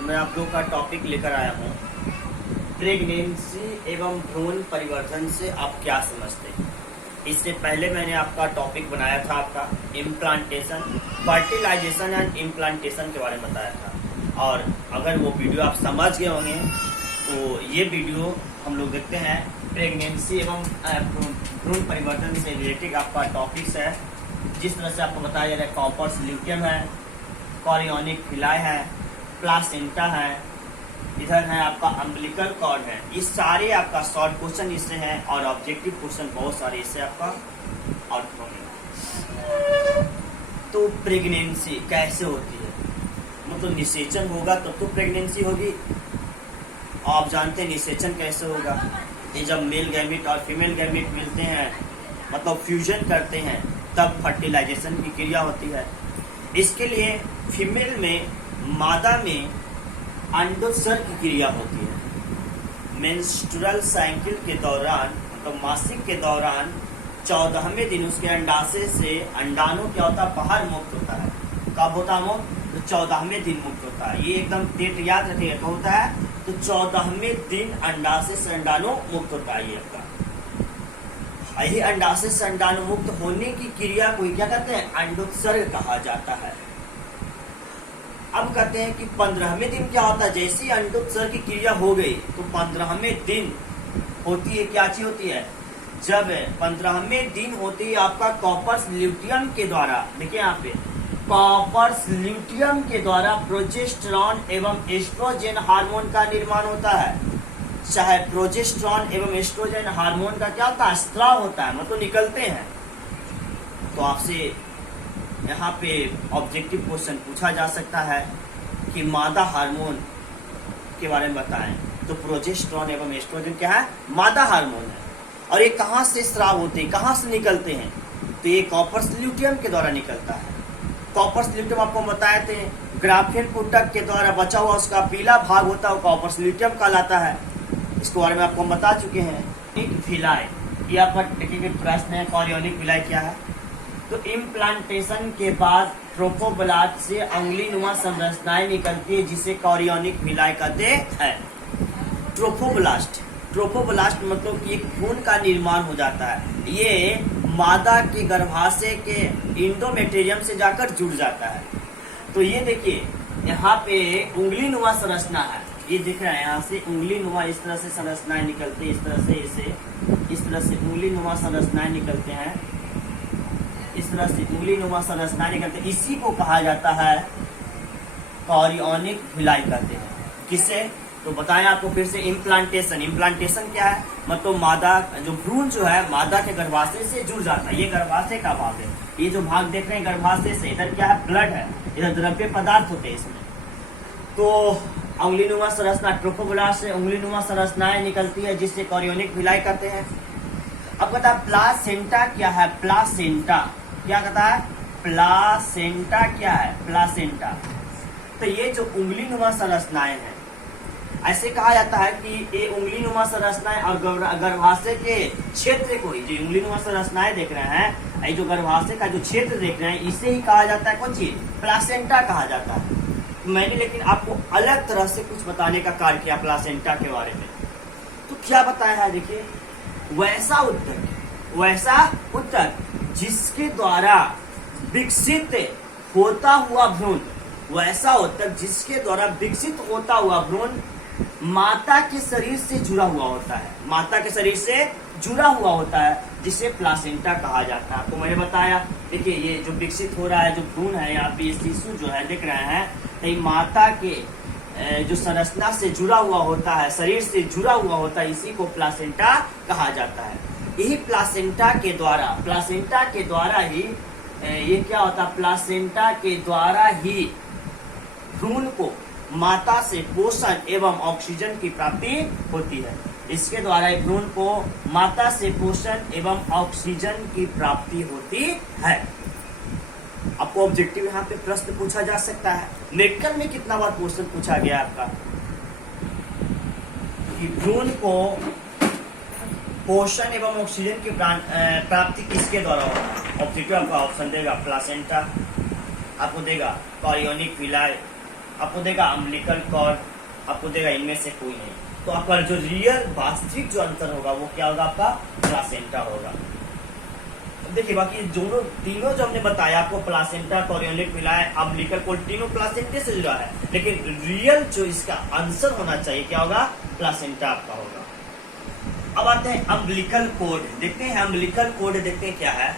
मैं आप लोगों का टॉपिक लेकर आया हूँ, प्रेगनेंसी एवं भ्रूण परिवर्तन से आप क्या समझते हैं। इससे पहले मैंने आपका टॉपिक बनाया था, आपका इम्प्लांटेशन, फर्टिलाइजेशन एंड इम्प्लांटेशन के बारे में बताया था। और अगर वो वीडियो आप समझ गए होंगे तो ये वीडियो हम लोग देखते हैं प्रेगनेंसी एवं भ्रूण परिवर्तन से रिलेटेड आपका टॉपिक्स है। जिस तरह से आपको बताया जा रहा है, कॉपर्स ल्यूटियम है, कॉरियोनिक विलाई है, प्लासेंटा है, इधर है आपका अम्बिलिकल कॉर्ड है। ये सारे आपका शॉर्ट क्वेश्चन इससे हैं और ऑब्जेक्टिव क्वेश्चन बहुत सारे इससे आपका आउट होंगे। तो प्रेगनेंसी कैसे होती है, मतलब निषेचन होगा तब तो प्रेगनेंसी होगी। आप जानते हैं निषेचन कैसे होगा, ये जब मेल गैमेट और फीमेल गैमेट मिलते हैं, मतलब फ्यूजन करते हैं, तब फर्टिलाइजेशन की क्रिया होती है। इसके लिए फीमेल में, मादा में अंडोत्सर्ग की क्रिया होती है। मेंस्ट्रुअल साइकिल के दौरान, मतलब मासिक के दौरान 14वें दिन उसके अंडाशय से अंडाणु क्या होता है, बाहर मुक्त होता है। कब होता है मुक्त? तो 14वें दिन मुक्त होता है। ये एकदम डेट याद रखिएगा, कब होता है? तो 14वें दिन अंडाशय से अंडाणु मुक्त होता है। ये आपका यही अंडाशय से अंडाणु मुक्त होने की क्रिया को क्या कहते हैं, अंडोत्सर्ग कहा जाता है। अब कहते हैं कि 15वें दिन क्या होता है, जैसी अंडोत्सर्ग की क्रिया हो गई तो 15वें दिन होती है, क्या चीज होती है, जब 15वें दिन होती है आपका कॉपर्स ल्यूटियम के द्वारा, देखिए यहाँ पे कॉपर्स ल्यूटियम के द्वारा प्रोजेस्टेरॉन एवं एस्ट्रोजन हार्मोन का निर्माण होता है। चाहे प्रोजेस्टेरॉन एवं एस्ट्रोजन हार्मोन का क्या होता है, स्त्राव होता है, मतलब निकलते हैं। तो आपसे यहाँ पे ऑब्जेक्टिव क्वेश्चन पूछा जा सकता है कि मादा हार्मोन के बारे में बताएं। तो प्रोजेस्टेरॉन एवं एस्ट्रोजन क्या है, मादा हार्मोन है। और ये कहाँ से स्त्राव होते हैं, कहाँ से निकलते हैं, तो ये कॉपर्स ल्यूटियम के द्वारा निकलता है। कॉपर्स ल्यूटियम आपको बताए थे, ग्राफेन पुटक के द्वारा बचा हुआ उसका पीला भाग होता है, वो कॉपर्स ल्यूटियम कहलाता है। इसके बारे में आपको हम बता चुके हैं। एक विलाई, ये आपका प्रश्न है, कॉरियोनिक विलाई क्या है। तो इम्प्लांटेशन के बाद ट्रोफोब्लास्ट से अंगुलीनुमा संरचनाएं निकलती है, जिसे कॉरियोनिक विलाई कहते हैं। ट्रोफोब्लास्ट मतलब कि एक भ्रूण का निर्माण हो जाता है। ये मादा के गर्भाशय के इंडोमेट्रियम से जाकर जुड़ जाता है। तो ये देखिए यहाँ पे उंगलीनुमा संरचना है, ये दिख रहा है, यहाँ से उंगलीनुमा इस तरह से संरचनाएं निकलती है, इस तरह से इस तरह से उंगलीनुमा संरचनाएं निकलते हैं, इस तरह से उंगलीनुमा संरचनाएं निकलते हैं। इसी को कहा जाता है कॉरियोनिक विलाई कहते हैं। किसे? तो बताएं आपको फिर से, इम्प्लांटेशन क्या है, मतलब मादा जो भ्रूण जो है मादा के गर्भाशय से जुड़ जाता है। ये गर्भाशय का भाग है, ये जो भाग देख रहे हैं गर्भाशय से, इधर क्या है, ब्लड है, इधर द्रव्य पदार्थ होते हैं इसमें। तो उंगलीनुमा संरचना, ट्रोफोब्लास्ट से उंगलीनुमा संरचनाएं निकलती है, जिससे कॉरियोनिक विलाई कहते हैं। अब कहता है प्लासेंटा क्या है, प्लासेंटा क्या कहता है, प्लासेंटा क्या है, प्लासेंटा। तो ये जो उंगलीनुमा संरचनाएं हैं, ऐसे कहा जाता है कि ये उंगलीनुमा संरचनाएं और गर्भाशय के क्षेत्र को, जो उंगलीनुमा संरचनाएं देख रहे हैं, ये जो गर्भाशय का जो क्षेत्र देख रहे हैं, इसे ही कहा जाता है कौन चीज, प्लासेंटा कहा जाता है। मैंने लेकिन आपको अलग तरह से कुछ बताने का कार्य किया प्लासेंटा के बारे में। तो क्या बताया है, देखिए, वैसा उत्तक जिसके द्वारा विकसित होता हुआ भ्रूण, वैसा उत्तक जिसके द्वारा विकसित होता हुआ भ्रूण माता के शरीर से जुड़ा हुआ होता है, माता के शरीर से जुड़ा हुआ होता है, जिसे प्लासेंटा कहा जाता है। आपको मैंने बताया, देखिए ये जो विकसित हो रहा है, जो भ्रूण है, यहाँ पे शिशु जो है देख रहे हैं, तो माता के जो संरचना से जुड़ा हुआ होता है, शरीर से जुड़ा हुआ होता है, इसी को प्लासेंटा कहा जाता है। यही प्लासेंटा के द्वारा ही ये क्या होता है, प्लासेंटा के द्वारा ही भ्रूण को माता से पोषण एवं ऑक्सीजन की प्राप्ति होती है। इसके द्वारा भ्रूण को माता से पोषण एवं ऑक्सीजन की प्राप्ति होती है। आपको ऑब्जेक्टिव यहाँ पे प्रश्न पूछा जा सकता है। मेडिकल में कितना बार क्वेश्चन पूछा गया आपका कि भ्रूण को पोषण एवं ऑक्सीजन की प्राप्ति किसके द्वारा होता है। ऑब्जेक्टिव आपका ऑप्शन देगा प्लासेंटा, आपको देगा कॉरियोनिक विलाई, आपको देगा अम्बिलिकल कॉर्ड, आपको देगा इनमें से कोई नहीं। तो आपका जो रियल वास्तविक जो आंसर होगा वो क्या होगा, आपका प्लासेंटा होगा। देखिए बाकी दोनों तीनों जो हमने बताया आपको, प्लासेंटा, कोरियोनिक मिला है, अम्बिलिकल कॉर्ड, तीनों प्लासेंटे से जुड़ा है, लेकिन रियल जो इसका आंसर होना चाहिए क्या होगा, प्लासेंटा आपका होगा। अब आते हैं अम्बिलिकल कॉर्ड, देखते हैं अम्बिलिकल कॉर्ड, देखते हैं क्या है।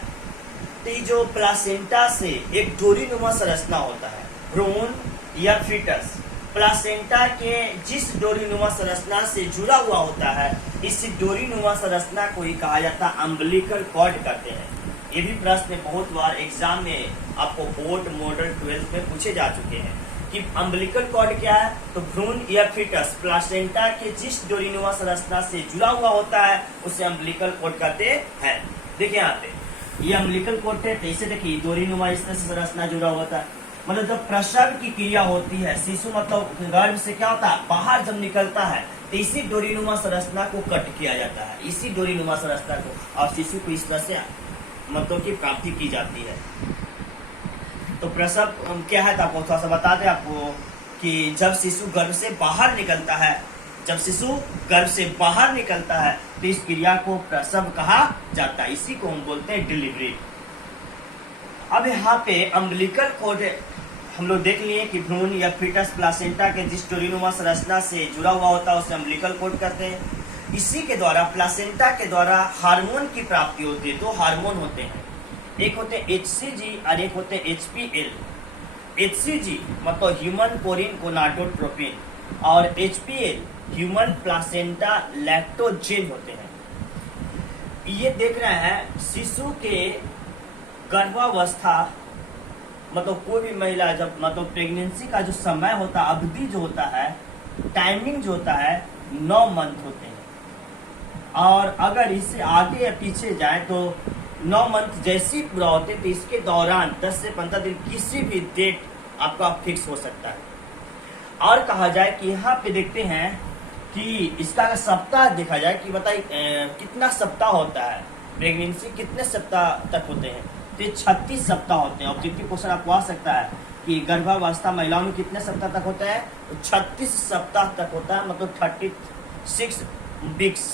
तो ये जो प्लासेंटा से एक डोरीनुमा संरचना होता है, भ्रूण या फीटस प्लासेंटा के जिस डोरीनुमा संरचना से जुड़ा हुआ होता है, इस डोरीनुमा संरचना को ही कहा जाता है अम्बिलिकल कॉर्ड कहते हैं। ये भी प्रश्न बहुत बार एग्जाम में आपको बोर्ड मॉडल 12 में पूछे जा चुके हैं कि अम्बिलिकल कॉर्ड क्या है। तो भ्रूण या फीटस प्लासेंटा के जिस डोरीनुमा संरचना से जुड़ा हुआ होता है उसे अम्बिलिकल कॉर्ड कहते हैं। देखिए यहाँ पे ये अम्बिलिकल कॉर्ड है, इसे देखिए डोरीनुमा इस तरह से संरचना जुड़ा होता है। मतलब जब प्रसव की क्रिया होती है, शिशु मतलब गर्भ से क्या होता है, बाहर जब निकलता है तो इसी डोरीनुमा संरचना को कट किया जाता है, इसी डोरीनुमा संरचना को, और शिशु को इस तरह से मतलब की प्राप्ति की जाती है। तो प्रसव क्या है, तो आपको थोड़ा सा बता दें आपको कि जब शिशु गर्भ से बाहर निकलता है, जब शिशु गर्भ से बाहर निकलता है तो इस क्रिया को प्रसव कहा जाता है, इसी को हम बोलते हैं डिलीवरी। अब यहाँ पे अम्बिलिकल कॉर्ड हम लोग देख लिए कि भ्रूण या फीटस प्लासेंटा के जिस डोरीनुमा संरचना से जुड़ा हुआ होता है उसे अम्बिलिकल कॉर्ड कहते हैं। इसी के द्वारा प्लासेंटा के द्वारा हार्मोन की प्राप्ति होती है। दो हार्मोन होते हैं, एक होते हैं HCG और एक होते हैं HPL। HCG मतलब ह्यूमन कोरिन गोनाडोट्रोपिन और HPL ह्यूमन प्लासेंटा लैक्टोजेन होते हैं। ये देख रहे हैं शिशु के गर्भावस्था, मतलब कोई भी महिला जब मतलब प्रेगनेंसी का जो समय होता है, अवधि जो होता है, टाइमिंग जो होता है 9 मंथ होते हैं। और अगर इससे आगे या पीछे जाए तो 9 मंथ जैसे ही पूरा होते तो इसके दौरान 10 से 15 दिन किसी भी डेट आपका फिक्स हो सकता है। और कहा जाए कि यहाँ पे देखते हैं कि इसका सप्ताह देखा जाए कि बताइए कितना सप्ताह होता है, प्रेगनेंसी कितने सप्ताह तक होते हैं, तो 36 सप्ताह होते हैं। ऑब्जेक्टिव क्वेश्चन आपको आ सकता है कि गर्भावस्था महिलाओं में कितने सप्ताह तक होता है, तो 36 सप्ताह तक होता है, मतलब 36 वीक्स